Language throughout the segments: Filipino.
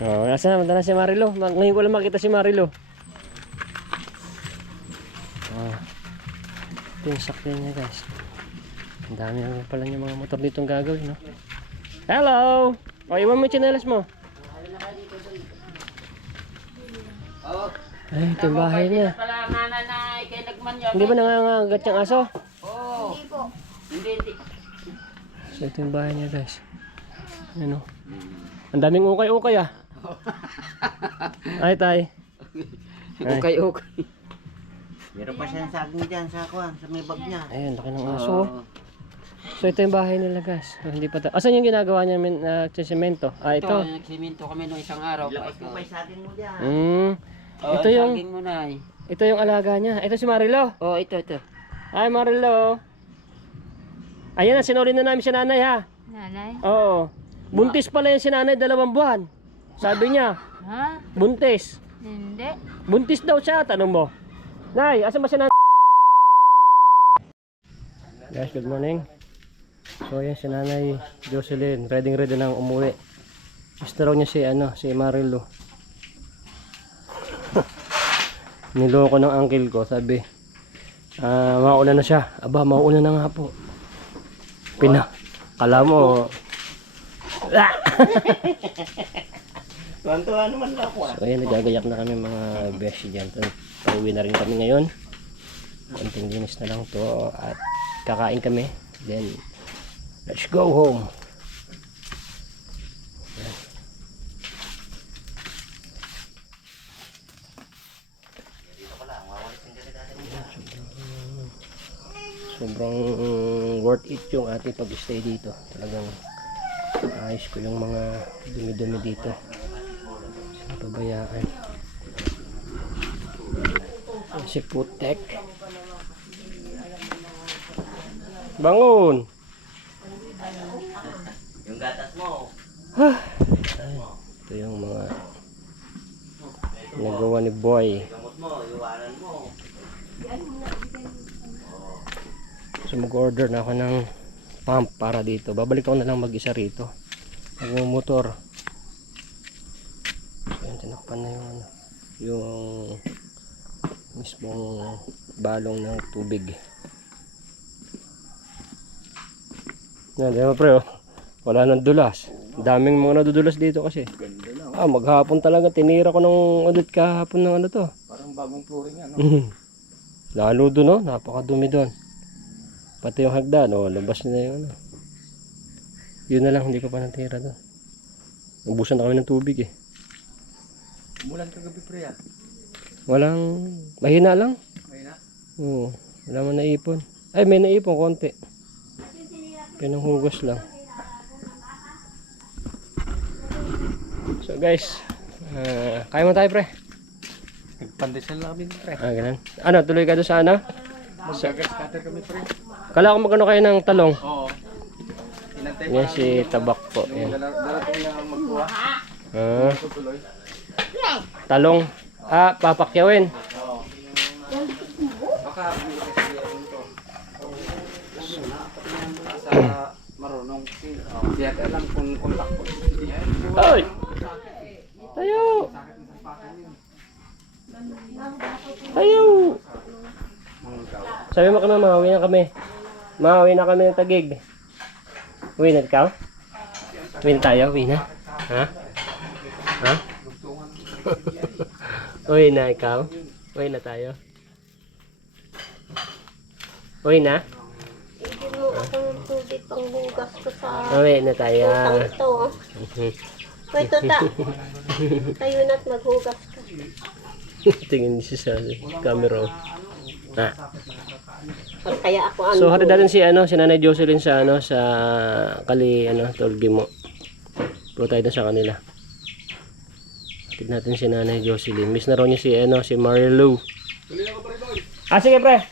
Oh, nasaan na si Marilo? Ngayon ko lang makita si Marilo. Ah. Ito yung sakyan niya, guys. Ang dami naman pala yung mga motor ditong gagawin, no? Hello! O, iwan mo yung tsinelas mo. Ay, ito yung bahay niya. Hindi ba nangangagat yung aso? Oo. Hindi po. Hindi. So, ito yung bahay niya, guys. Ano? Ang daming ukay-ukay, ah. Ay, tay. Okay. Meron pa siya saging dyan sa kuwan, sa may bag niya. Ayun, laki ng aso. So, ito yung bahay nila, guys. So, hindi pa asan yung ginagawa niya semento? Ah, ito. Nagsimento kami noong isang araw. Labas mo pa yung saging mo dyan. Ito yung saging mo na eh. Ito yung alaga niya. Ito si Marilo. Oh, ito. Hi, Marilo. Ayan na, sinuli na namin si nanay, ha? Nanay? Oo. Buntis pala yung si nanay, 2 buwan. Sabi niya, Ha? buntis. Hindi. Buntis daw siya, tanong mo. Nay, asan ba si nanay? Guys, good morning. So, ayan si nanay Jocelyn. Ready na umuwi. Gusto raw niya si Marilo. Niloko ng uncle ko, sabi mauuna na siya. Aba, mauuna na nga po. Kala mo Tuwan-tuwa naman ako so ayan, nagagayak na kami mga beshi dyan. Pauwi na rin kami ngayon. Konting linis na lang to at kakain kami, then let's go home. Sobrang worth it yung ating pag-stay dito. Talagang ayos ko yung mga dumi-dumi dito. Sa pabayaan. Si Putek. Bangon! Yung gatas mo. Ito yung mga nagawa ni Boy. Gamot mo, iwanan mo. So mag-order na ako ng pump para dito. Babalik ako na lang mag-isa rito. Mag-motor. So yun, tinakpan na yung mismong balong ng tubig. Yan, di ba pre, oh. Wala nang dulas. Daming mga nadudulas dito kasi. Maghapon talaga. Tinira ko nung ulit kahapon ng ano to. Parang bagong flooring yan, no? Lalo doon, no? Napakadumi doon. Pati yung hagdan, labas na yung ano. Yun na lang, hindi ko pa natira doon. Ubusan na kami ng tubig eh. Umulan kagabi pre yan. Walang, mahina lang. Mahina? Oo, wala man naipon. Ay, may naipon konti. Pinanghugas lang. So guys, kaya mo tayo pre. Nagpandesal na kami pre. Ganun. Ano, tuloy ka doon sa ano? Mag-scatter kami pre. Kala ko magano kayo ng talong. Oo. Inantay Yan si Tabak po. Yan. Darating na magkuha. Tutuloy. Talong. Papakyawin. Oo. Baka sa marunong si kaya alam kung kontak ko. Oy! Tayo! Tayo! Sabi mo kami, mahawi na kami. Mahawi na kami ng Tagig. Uwi na ikaw? Uwi na tayo? Uwi na? Ha? Ha? Uwi na ikaw? Uwi na tayo? Uwi na? Hindi mo ako ng tubig pang bugas ko sa Uwi na tayo. utang ito. Wait, tuta. Tayo na't maghugas ka. Tingin siya sa camera. Kaya ako ano. So hatid natin si Nanay Jocelyn sa sa Tolgi mo. Pulo tayo na sa kanila. Hatid natin si Nanay Jocelyn. Miss na raw niya si Marilo. Sige pre.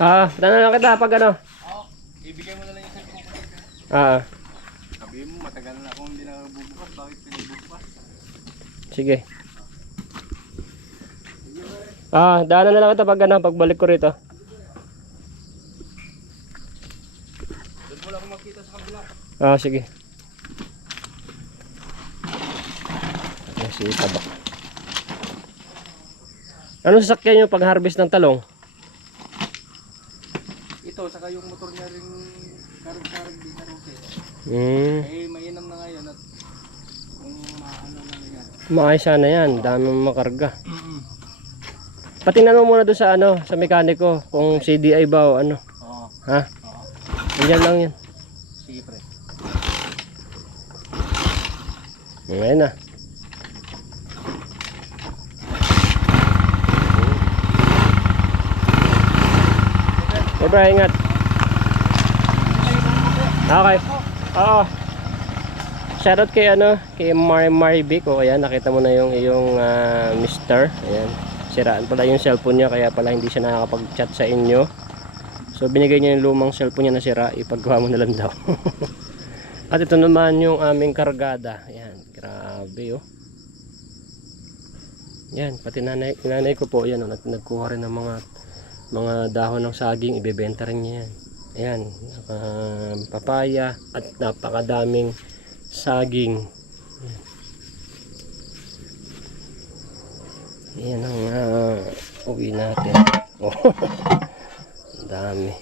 Tanong lang kita pag Ibigay mo na lang yung cellphone ko. Sabihin mo matagal na akong hindi nabubukas, bakit pinibukas? Sige. Daanan na lang kita pag pagbalik ko rito. Doon mo lang ako makita sa kabila. Sige. si Tabak. Anong sasakyan nyo pag harvest ng talong? Ito, saka yung motor niya rin karag-karag din sa roke. Hmm. Mainam na ngayon at kung maano na yan. Maayos sana yan. Dami mong makarga. Patingnan mo muna doon sa sa mekaniko kung CDI ba o ano. Oo. Ha? Oo. Diyan lang yan. Sige pre. Ngayon na. Bye, ingat. Okay. Oo. Shoutout kay kay Marivic. O ayan, nakita mo na yung iyong mister. Ayan. Siraan pala yung cellphone niya kaya pala hindi siya nakakapag-chat sa inyo. So binigay niya yung lumang cellphone niya na sira, ipagawa mo na lang daw. At ito naman yung aming kargada. Ayan, grabe oh. Yan, pati nanay ko po yan, nagkuha rin ng mga dahon ng saging, ibebenta rin niya yan. Ayan, papaya at napakadaming saging. Ayan ang uwi natin. Oh, ang dami.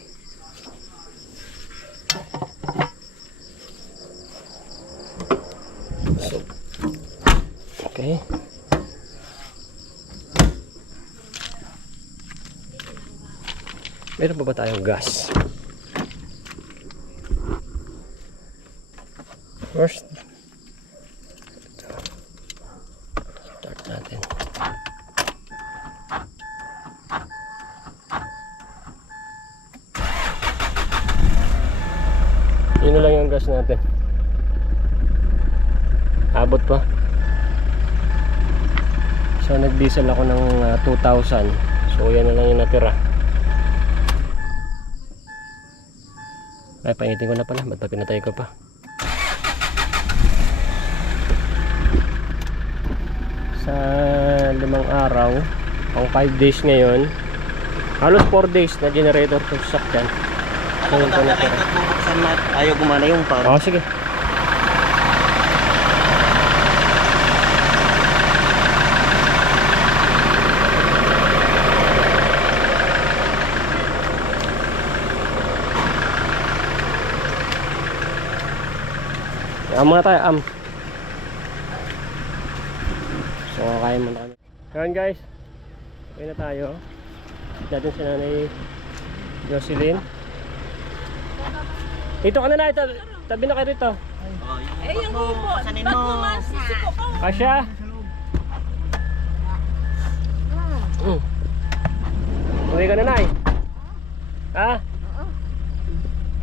So, okay. Meron pa ba tayong gas? First, start natin. Yun na lang yung gas natin. Abot pa. So nag-diesel ako ng 2,000. So yan na lang yung natira. Ay, painitin ko na pala. Ba't pa pinatay ko pa? Sa 5 araw, pang 5 days ngayon, halos 4 days na generator to sasakyan. So, yun pa natira. Ayaw gumana yung pan. Oo, sige. Muna tayo, So, kaya muna kami. Ngayon guys, okay na tayo. Natin si Nanay Jocelyn. Dito ka na na, tabi na kayo dito. Eh, yung upo. Ba't mo masisiko ko? Asya? Uwi ka na, Nay. Ha?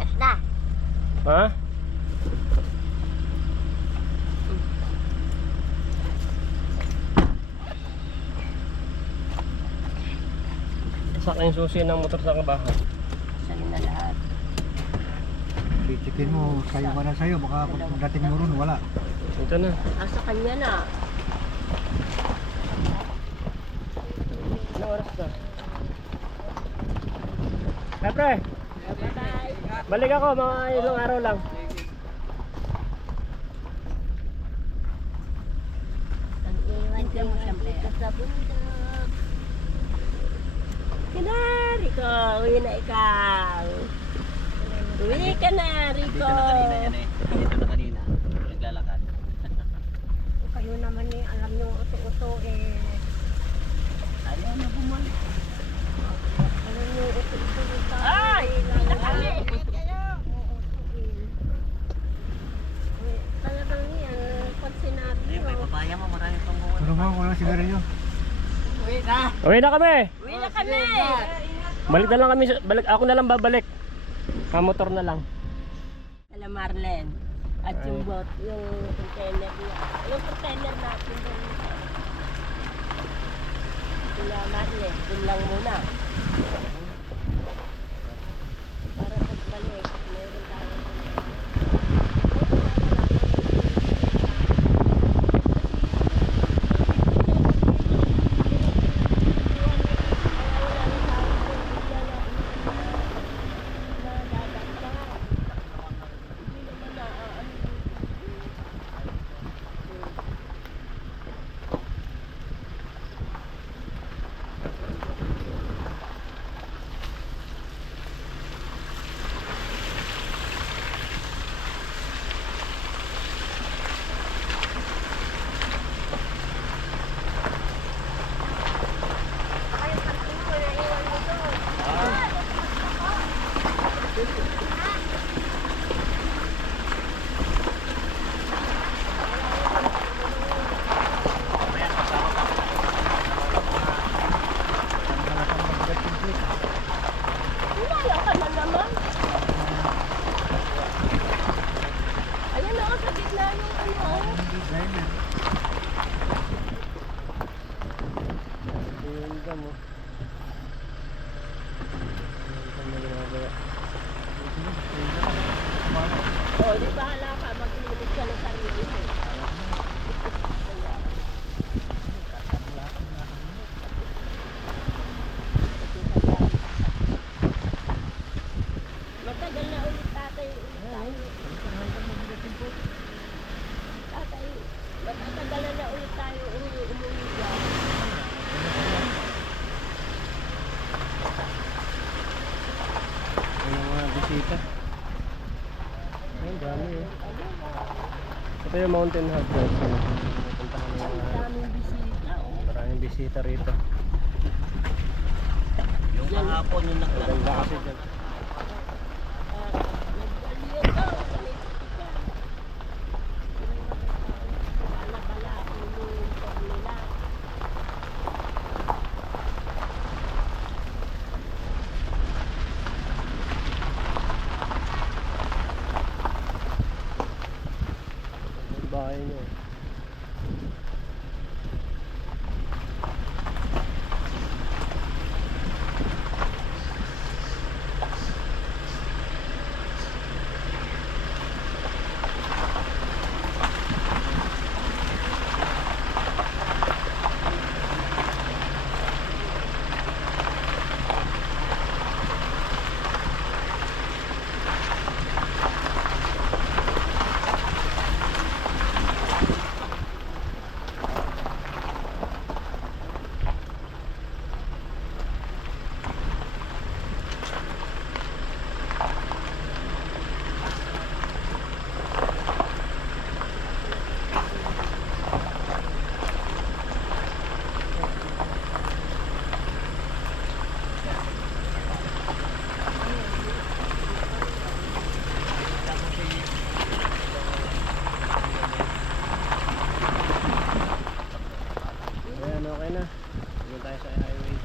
Yes na. Ha? Saka yung susi ng motor sa kabahan. Saan na lahat? Chikin mo, sayo ka na sayo. Baka pagdating mo ron, wala. Ito na. Asa kanya na. Ilang oras na? Siyempre, Bye-bye. balik ako mga ilang araw lang. Ang iwan ka mo siyempre. Sa bundok. Rico, uwi na ikaw. Uwi ka na, Rico. Dito na kanina. Naglalakad. Kayo naman eh, alam nyo uto-uto eh. Ayaw na bumalik. Alam nyo uto-uto ito. Ay! Pila kami! Talagang yan, pag sinabi mo. Papaya mo, marami pang buwan. Pero mo, wala sigarilyo. Uwi na! Uwi na kami! Uwi na kami! Balik na lang kami, ako na lang babalik. Motor na lang. Alam Marlen. At yung boat, yung container niya. Yung container natin doon. Sila Marlen, doon lang muna. Para pagbalik, meron tayo. Designer. Ganda mo. Ganda mo ginagawa. O, di bahala ka. Maglinis ka ng sarili mo. Matagal na ulit tatay. Tatay, matagal na ulit tayo umuwi dyan. May mga bisita. Ay, ang dami eh. Ito yung Mountain Hub guys. Puntahan ng mga Daming bisita. Oh. maraming bisita rito. Yung kahapon yung Maganda kasi dyan. Nag-aliyo daw sa may bisita. Bala-bala yung pag nila. Ang bahay nyo. Ayan, okay na. Doon tayo sa highway.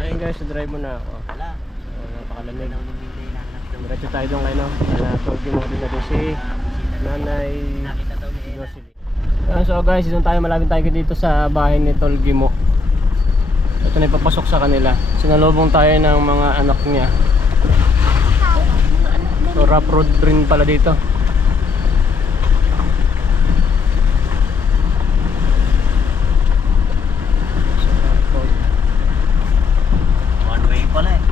Ayun guys, drive muna ako. Wala. So, napakalamig. Hindi na Diretso tayo doon kayo, no? Told mo din natin si Nanay nakita daw ni Ena. Jocelyn. So guys, doon tayo, malapit tayo dito sa bahay ni Tol Gimo. Ito na ipapasok sa kanila. Sinalubong tayo ng mga anak niya. So rough road rin pala dito. One way pala eh.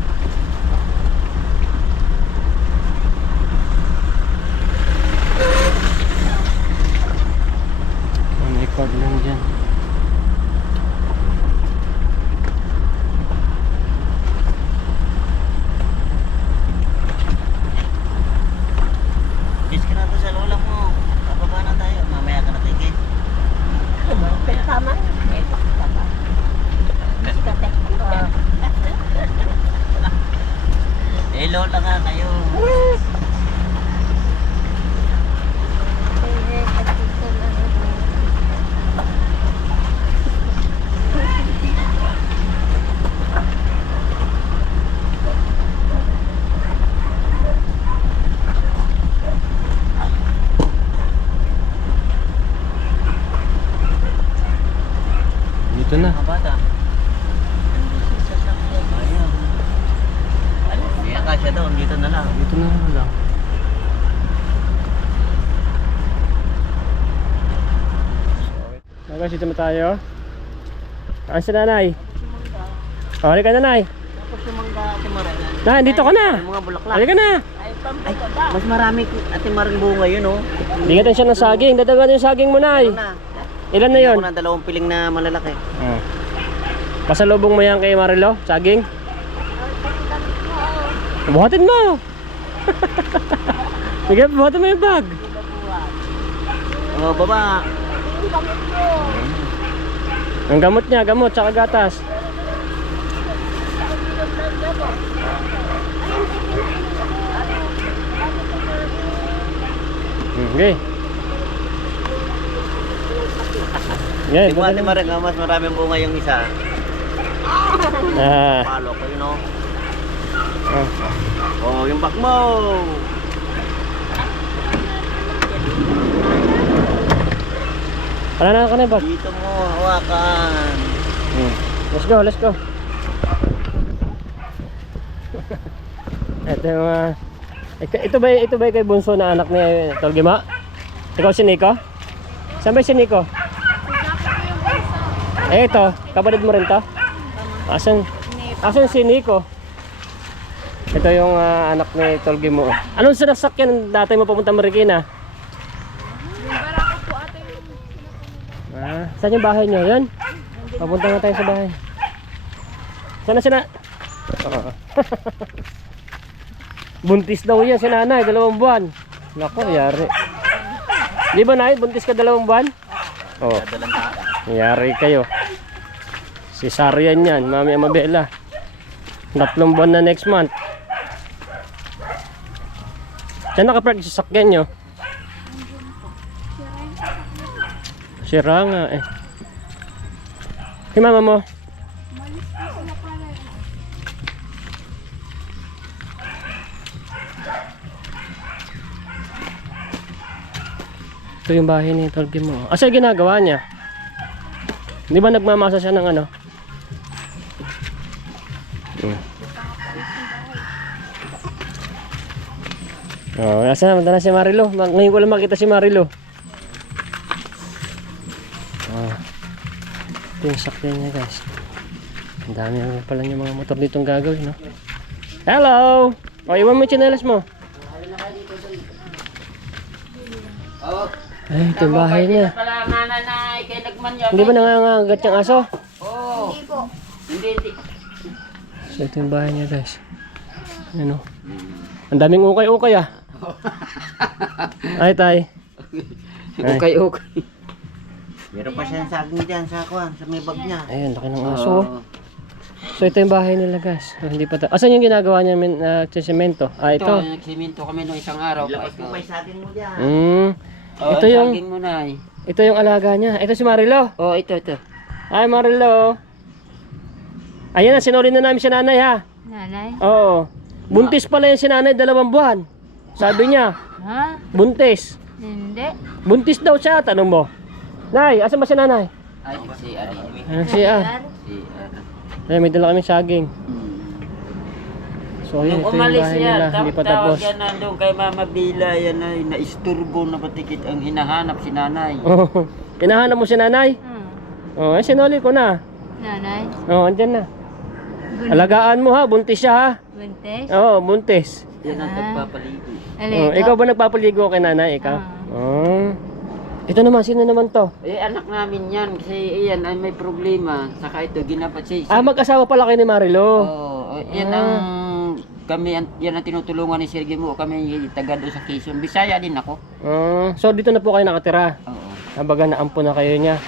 May card lang dyan. Kiss ka na to sa lola mo. Bababa na tayo. Mamaya ka na tigil. Pero tama. Tama. Sikate. Eh lola nga kayo. Dito na. Mga bata. Ayun. Hindi ka siya doon. Dito na lang. Dito na lang. Guys, dito na tayo. Saan si nanay? Oh, halika nanay. Tapos yung mangga Ate Maran. Nay, dito ka na. Yung mga bulaklak. Halika na. Ay, mas marami Ate Maran bunga yun, oh. Bigatan siya ng saging. Dadagan yung saging mo, nay. Na. Ilan na yun? Ako na 2 piling na malalaki. Oh. Pasalubong mo yan kay Marilo, saging. Buhatin mo. Sige, buhatin mo yung bag. Oh, baba. Ang gamot niya, gamot, tsaka gatas. Okay. Okay, Tingnan Ate Maran, mas maraming bunga yung isa. Ah. Palo ko yun, oh. Oh. Oh, yung bag mo. Wala na ka na yung bag. Dito mo, hawakan. Let's go, let's go. Ito yung ito ba kay bunso na anak ni Tolgima? Ikaw si Nico? Saan ba si Nico? Ito, kapatid mo rin to? Asan si Nico? Ito yung anak ni Tolgimo. Anong sinasakyan dati mo papunta Marikina? Saan yung bahay nyo? Yan? Papunta nga tayo sa bahay. Sana sina... Buntis daw yan si nanay, 2 buwan. Nako, yari. Di ba nay, buntis ka 2 buwan? Oh, yari kayo. Cesarean yan, Mami Amabela. 3 buwan na next month. Saan nakapark sa sakyan nyo? Sira nga eh. Kay mama mo? Ito yung bahay ni Tolgimo. Asa ginagawa niya? Di ba nagmamasa siya ng ano? Oh, nasa na si Marilo. Ngayon ko lang makita si Marilo. Ito yung sakyan niya guys. Ang dami naman pala yung mga motor ditong gagawin, no? Hello! O, iwan mo yung tsinelas mo. Ay, ito yung bahay niya. Hindi ba nangangagat yung aso? Oo. Hindi po. Hindi. So, ito yung bahay niya guys. Ano? Ang daming ukay-ukay ah. Ay, tay. Okay. Meron pa siyang saging dyan sa kuwan, sa may bag niya. Ayun, laki ng aso. So ito yung bahay nila guys. So, hindi pa asan yung ginagawa niya semento? Ah, ito. Nagsiminto kami noong isang araw. Labas mo pa yung saging mo dyan. Ito yung Saging mo na eh. ito yung alaga niya. Ito si Marilo. Oh, ito. Hi Marilo. Ayan na, sinuli na namin si nanay ha. Nanay? Oo. Buntis pala yung si nanay 2 buwan. Sabi niya, Ha? buntis. Hindi. Buntis daw siya, tanong mo. Nay, asan ba si nanay? Ay, si Ari. Siya. Si Ari. Ay, may dala kaming saging. So, yun, ito Nung yung umalis bahay yan, nila. Hindi pa tapos. tawag yan na doon kay Mama Bila, yan ay naisturbo na patikit ang hinahanap si nanay. Oh, hinahanap mo si nanay? Oh, sinuli ko na. Nanay? Oh, andyan na. Alagaan mo ha, buntis siya ha. Buntis? Oo, buntis. Yan ang nagpapaligo. Oh, ikaw ba nagpapaligo kay nanay? Ikaw? Oh. Ito naman, sino naman to? Eh, anak namin yan, kasi iyan ay may problema. Saka ito, ginapat siya. Ah, mag-asawa pala kayo ni Marilo. Oo, yan ang yan ang tinutulungan ni Sergio mo. Kami taga doon sa Quezon. Bisaya din ako. So, dito na po kayo nakatira. Oo. Nabaga naampo na kayo niya.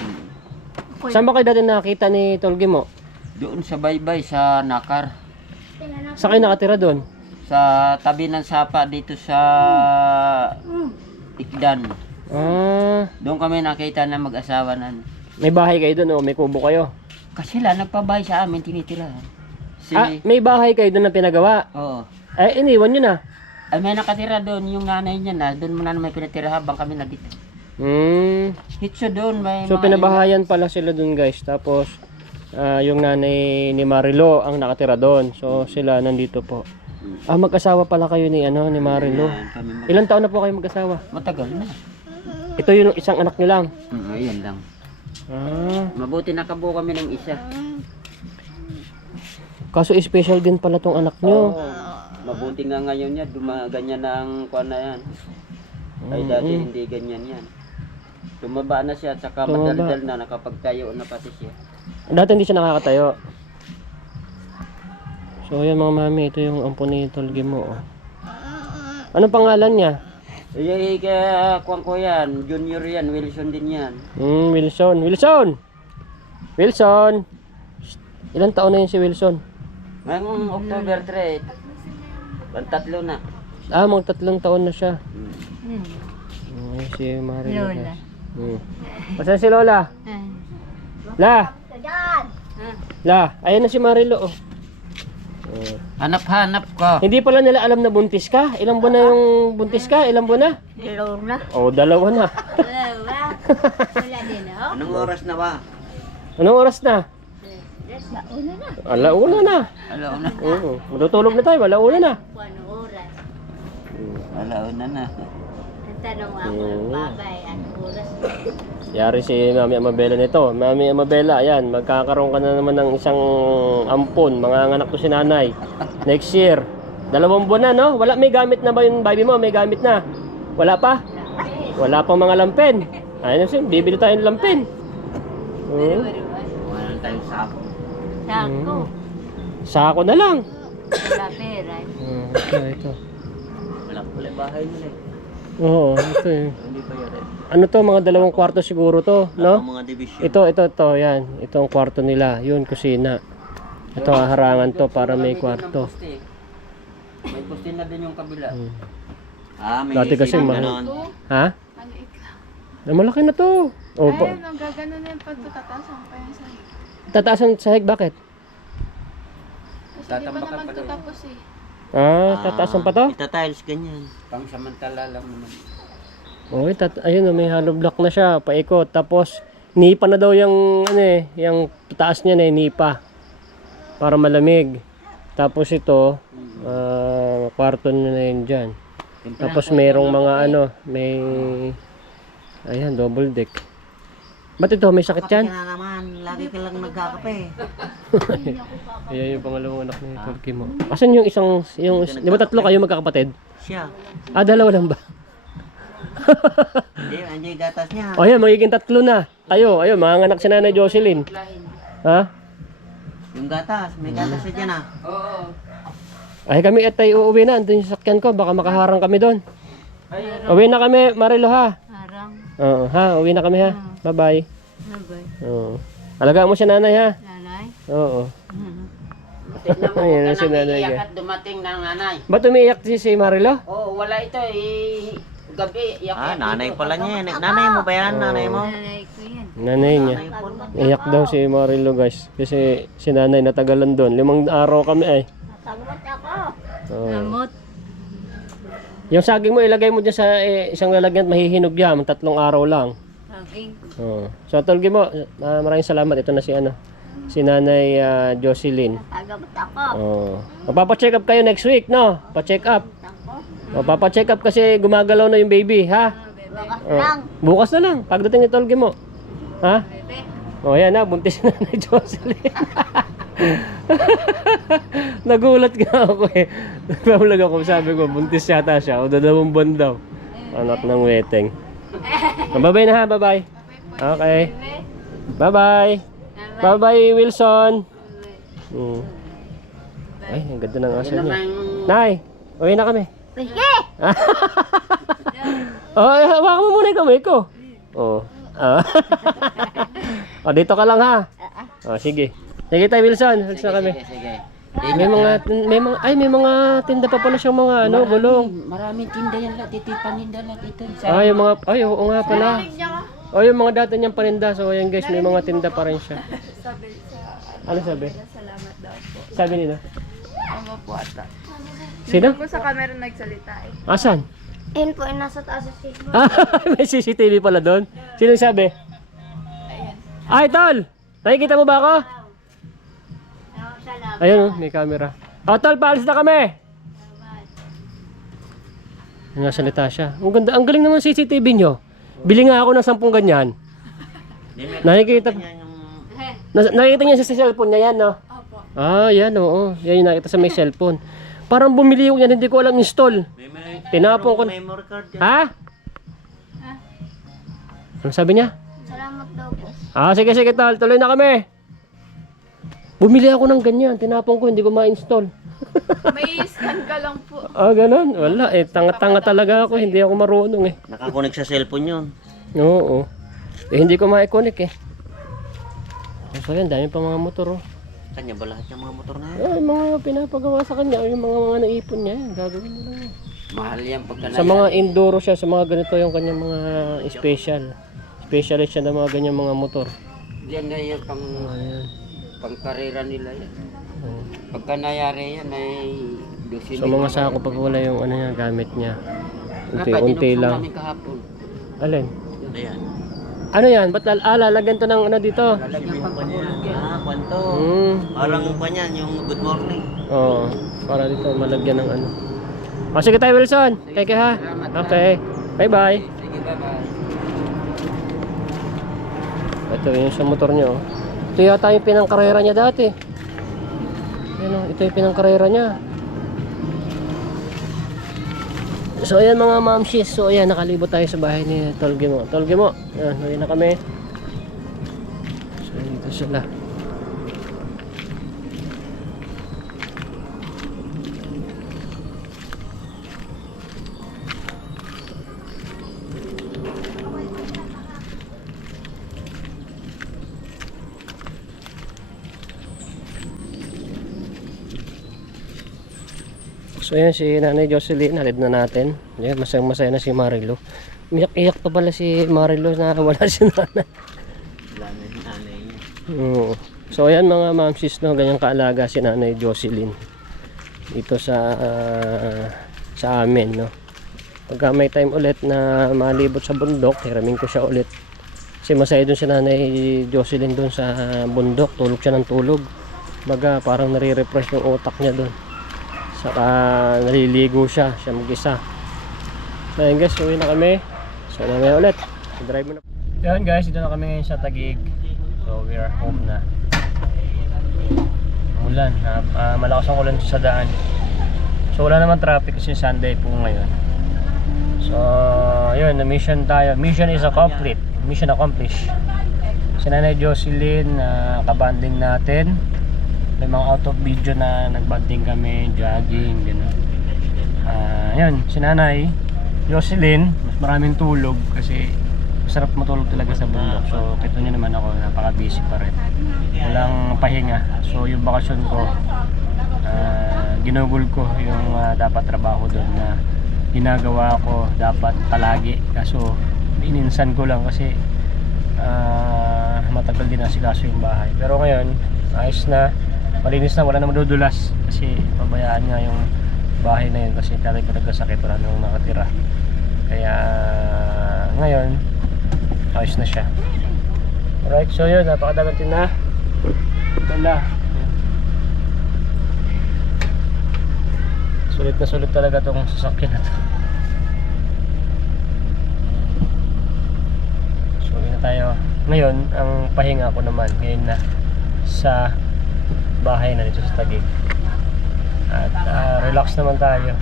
Saan ba kayo dati nakita ni Tolgimo? Doon sa Baybay, sa Nakar. Saan kayo nakatira doon? Sa tabi ng sapa dito sa Ikdan. Doon kami nakita na mag-asawa na. May bahay kayo doon o may kubo kayo? Kasi sila nagpabahay sa amin, tinitirahan. May bahay kayo doon na pinagawa? Oo. Ay, iniwan nyo na? Ay, may nakatira doon, yung nanay niya na. Doon mo na may pinatira habang kami na dito. Hitso doon, may So, pinabahayan pala sila doon guys. Tapos, yung nanay ni Marilo ang nakatira doon. So, sila nandito po. Mag-asawa pala kayo ni Marilo. Ilang taon na po kayo mag-asawa? Matagal na. Ito yung isang anak nyo lang. Ayan lang. Mabuti nakabuo kami ng isa. Kaso special din pala tong anak nyo. Oo. Mabuti nga ngayon niya, ganyan na ang kuwan na yan. Ay dati hindi ganyan yan. Tumaba na siya at saka Tumaba. madaldal na, nakapagtayo na pati siya. Dati hindi siya nakakatayo. So yan mga mami, ito yung ampon ni Tolgi mo. Oh. Anong pangalan niya? Eh, kaya kuwan ko yan, junior yan, Wilson din yan. Wilson. Wilson! Wilson! Ilang taon na yun si Wilson? Ngayong October 3, tatlo na. Mag 3 taon na siya. Si Mario. Lola. Asan si Lola? La! La! Ayan na si Marilo. Oh. Hanap-hanap ko. Hindi pala nila alam na buntis ka? Ilang buwan na yung buntis ka? Ilang buwan na? Lola. Oh, 2 na. Wala din oh. Anong oras na ba? Anong oras na? Una na. Alauna na. Alauna na. Oo. Matutulog na tayo, alauna na. Ano oras? Alauna na. Ang tanong ako ng babay, ano oras? Yari si Mami Amabela nito. Mami Amabela, ayan, magkakaroon ka na naman ng isang ampon. Manganganak to si nanay. Next year. 2 buwan na, no? Wala, may gamit na ba yung baby mo? May gamit na? Wala pa? Wala pang mga lampin. Ayun na siya, bibili tayo ng lampin. Wala tayong sako. Sako. Sako na lang. Wala pera. Ito. Wala pala bahay nila eh. Oo, ito eh. Hindi pa yun eh. Ano to, mga 2 kwarto siguro to, no? Mga division. Ito, yan. Ito ang kwarto nila. Yun, kusina. Ito, harangan to para may kwarto. May poste na din yung kabila. May Dati kasi isip mahal. ganon. Ha? Malaki na to. Oh, Ang gagano na yung pagtatatasan pa yan sa tataas ang sahig, bakit? Kasi di ba Tatambak ka naman pa ito doon. tapos eh. Tataas ang pa to? Ita-tiles ganyan. Pang samantala lang naman. Oh, ayun, may hollow block na siya, paikot. Tapos, nipa na daw yung, yung taas niya na, nipa. Para malamig. Tapos ito, kwarto na yun dyan. Tapos merong mga may, ayan, double deck. Ba't ito, may sakit yan? Kaya naman, lagi ka lang nagkakape. Ayan yung pangalawang anak ni Turkey mo. Asan yung isang, di ba 3 kayo magkakapatid? Siya. 2 lang ba? Hindi, andiyan yung gatas niya. O yan, magiging 3 na. Kayo, ayun, mga anak si Nanay Jocelyn. Ha? Yung gatas, may gatas na dyan ah. Ay kami at tayo uuwi na. Andun yung sakyan ko, baka makaharang kami doon. Uwi na kami, Marilo ha. Harang. Oo, ha, uwi na kami ha. Bye-bye. Babay. Oo. Alagaan mo si Nanay ha. Nanay. Oo. Tignan mo, Ayan, huwag si ka nang nanay iiyak ka. at dumating ng nanay. Ba't umiiyak si Marilo? Oo, wala ito gabi, iyak. nanay pala niya yan. Nanay mo ba yan? Nanay mo? Nanay ko yan. Nanay niya. Iyak daw si Marilo guys. Kasi si Nanay natagalan doon. 5 araw kami ay. Natamot ako. Oo. Namot. Yung saging mo ilagay mo dyan sa isang lalagyan at mahihinog yan. 3 araw lang. Saging. Oo. So Tolgi mo, maraming salamat. Ito na si Nanay Jocelyn. Nagamot ako. Oo. Magpapa-check up kayo next week, no? Pa-check up. Ako. Magpapa-check up kasi gumagalaw na yung baby, ha? Bakas Oo. lang. Bukas na lang, pagdating ni Tolgi mo. Ha? Bebe. O yan na, buntis na Nanay Jocelyn. Nagulat nga ako eh. Nagpamulag ako, sabi ko, buntis yata siya. O 2 buwan daw. Anak ng weteng. Bye-bye na ha, bye-bye. Okay. Bye-bye. Bye-bye, Wilson. Ay, ang ganda ng aso niya. Nay, uwi na kami. Sige! Hawakan mo muna yung kamay ko. Dito ka lang ha. Sige. Sige tayo, Wilson. Alis na kami. Sige. May mga tinda pa pala siyang mga gulong. Maraming tinda yan lahat. Paninda lahat ito. Yung mga, oo nga pala. Yung mga data niyang paninda. So, ayan guys, may mga tinda pa rin siya. Ano sabi? Salamat daw po. Sabi nila. Ama po ata. Sino? Kung sa camera nagsalita eh. Asan? Ayun po, nasa taas sa stage. May CCTV pala doon. Sino sabi? Ay, Tol! Nakikita mo ba ako? Salamat. Ayun, may camera. Tol, paalis na kami! Nasalita siya. Ang ganda, ang galing naman CCTV nyo. Bili nga ako ng 10 ganyan. Nakikita, Yan yung nakikita niya sa cellphone niya yan, no? Opo. Ah, yan, oo. Yan yung nakita sa may cellphone. Parang bumili ko yan, hindi ko alam install. Tinapon ko na. memory card yan. Ha? Ano sabi niya? Salamat daw po. Ah, sige, sige, tal. Tuloy na kami. Bumili ako ng ganyan. Tinapon ko, hindi ko ma-install. May scan ka lang po. Ah, ganun. Wala eh. Tanga-tanga talaga ako. Hindi ako marunong eh. Nakakonek sa cellphone yun. Oo. Eh, hindi ko ma-connect eh. So, yan. Dami pa mga motor oh. Kanya ba lahat yung mga motor na yan? Ah, yung mga pinapagawa sa kanya. Yung mga naipon niya. Yan. Gagawin mo lang yan. Mahal yan pagka Sa mga enduro siya. Sa mga ganito yung kanyang mga special. Specialist siya ng mga ganyang mga motor. Yan na yan Ayan. pang karera nila yan. Oo. Pagka nayari yan ay dosin. So mga sako pag wala yung ano niya, gamit niya. Dapat Unti-unti inukso lang. namin kahapon. Alin? Ayan. Ano yan? Ba't lalagyan to ng ano dito? Lalagyan pang patulog yan. Ah, kwanto. Parang pa niyan, yung good morning. Oo. Para dito malagyan ng ano. O sige tayo Wilson. Kaya ha. Okay. Bye bye. Sige, bye-bye. Ito yung sa motor niya oh. Ito yata yung pinangkarera niya dati. Yan oh. Ito yung pinangkarera niya. So ayan mga mamshis. So ayan nakalibot tayo sa bahay ni Tolgimo. Tolgimo. Ayan, uwi na kami. So dito sila. So ayan si Nanay Jocelyn, halid na natin. Ayan, masaya na si Marilo. Iyak-iyak pa pala si Marilo na wala si Nanay. Wala na yung nanay niya. Oo. So ayan mga mamsis no, ganyan kaalaga si Nanay Jocelyn. Dito sa amin no. Pagka may time ulit na malibot sa bundok, hiramin ko siya ulit. Kasi masaya dun si Nanay Jocelyn dun sa bundok, tulog siya ng tulog. Baga parang nare-refresh yung utak niya dun. Saka naliligo siya mag-isa. So yun guys, uwi na kami. So mamaya ulit, drive mo na. Yan guys, dito na kami ngayon sa Taguig. So we are home na. Ulan, malakas ang ulan sa daan. So wala naman traffic kasi Sunday po ngayon. So yun, na mission tayo. Mission is complete. Mission accomplished. Si Nanay Jocelyn, kabanding natin. May mga out of video na nagbanding kami, jogging, gano'n. Yun, si Nanay Jocelyn, mas maraming tulog kasi masarap matulog talaga sa bundok. So, kita nyo naman ako, napaka-busy pa rin. Walang pahinga. So, yung bakasyon ko, ginugol ko yung dapat trabaho doon na ginagawa ko dapat palagi. Kaso, ininsan ko lang kasi matagal din nasikaso yung bahay. Pero ngayon, ayos na. Malinis na, wala na madudulas kasi pabayaan nga yung bahay na yun kasi dati ko nagkasakit, wala nang nakatira. Kaya ngayon ayos na siya. Alright, so yun, napakadagantin na wala. Sulit na sulit talaga itong sasakyan na to. So yun na tayo. Ngayon, ang pahinga ko naman ngayon na sa bahay na dito sa Taguig. At relax naman tayo.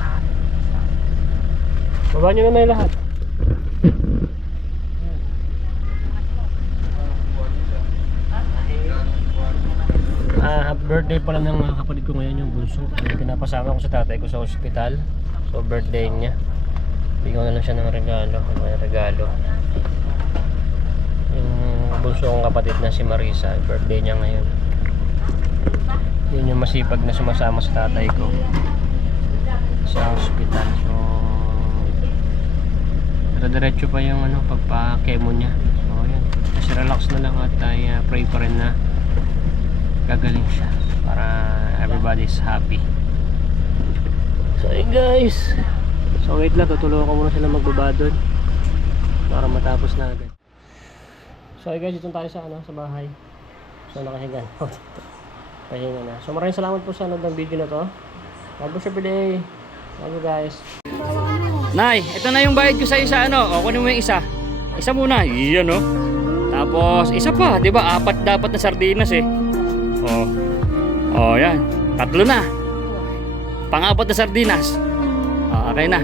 Baba nyo na yung lahat. Happy birthday pala ng mga kapatid ko ngayon yung bunso. Pinapasama ko sa tatay ko sa ospital. So birthday niya. Bigyan ko na lang siya ng regalo. May regalo. Yung bunso kong kapatid na si Marisa. Birthday niya ngayon. Yun yung masipag na sumasama sa tatay ko sa hospital. So diretso pa yung pagpa-chemo niya. So yun, kasi relax na lang at pray pa rin na gagaling siya para everybody's happy. So yun guys, so wait lang, tutulungan ko muna sila magbaba doon para matapos na agad. So yun guys, dito tayo sa bahay. So nakahigan pahinga na. So maraming salamat po sa nanood ng video na to. God bless every day. Love you guys. Nay, ito na yung bayad ko sa isa O, kunin mo yung isa. Isa muna. Iyan Tapos, isa pa, di ba? 4 dapat na sardinas eh. Oh. Oh, yan. 3 na. Pang-4 na sardinas. Okay na.